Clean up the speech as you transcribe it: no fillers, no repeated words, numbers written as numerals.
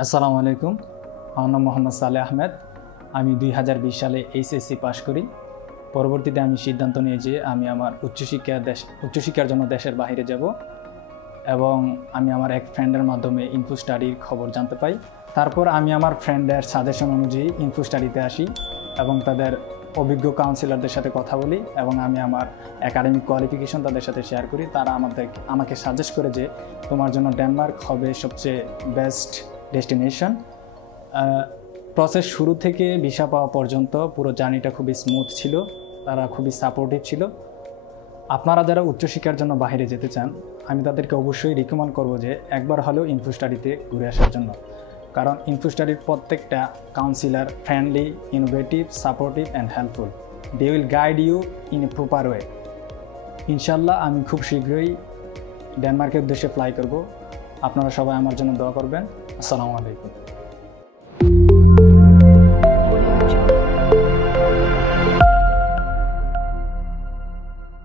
আসসালামু আলাইকুম। আমার নাম মোহাম্মদ সালেহ আহমেদ। আমি 2020 সালে এইচএসসি পাশ করি। পরবর্তীতে আমি সিদ্ধান্ত নিই যে আমি আমার উচ্চশিক্ষার জন্য দেশের বাইরে যাব, এবং আমি আমার এক ফ্রেন্ডের মাধ্যমে ইনফো স্টাডির খবর জানতে পাই। তারপর আমি আমার ফ্রেন্ডের সাজেশন অনুযায়ী ইনফো স্টাডিতে আসি এবং তাদের অভিজ্ঞ কাউন্সিলরদের সাথে কথা বলি, এবং আমি আমার একাডেমিক কোয়ালিফিকেশন তাদের সাথে শেয়ার করি। তারা আমাকে সাজেস্ট করে যে তোমার জন্য ডেনমার্ক হবে সবচেয়ে বেস্ট ডেস্টিনেশন। প্রসেস শুরু থেকে ভিসা পাওয়া পর্যন্ত পুরো জার্নিটা খুবই স্মুথ ছিল। তারা খুবই সাপোর্টিভ ছিল। আপনারা যারা উচ্চশিক্ষার জন্য বাইরে যেতে চান, আমি তাদেরকে অবশ্যই রিকমেন্ড করব যে একবার হলেও ইনফো স্টাডিতে ঘুরে আসার জন্য। কারণ ইনফো স্টাডির প্রত্যেকটা counsellor friendly, innovative, supportive and helpful. They will guide you in a proper way. ইনশাল্লাহ আমি খুব শীঘ্রই ডেনমার্কের উদ্দেশ্যে ফ্লাই করব। আপনারা সবাই আমার জন্য দোয়া করবেন। আসসালামু আলাইকুম।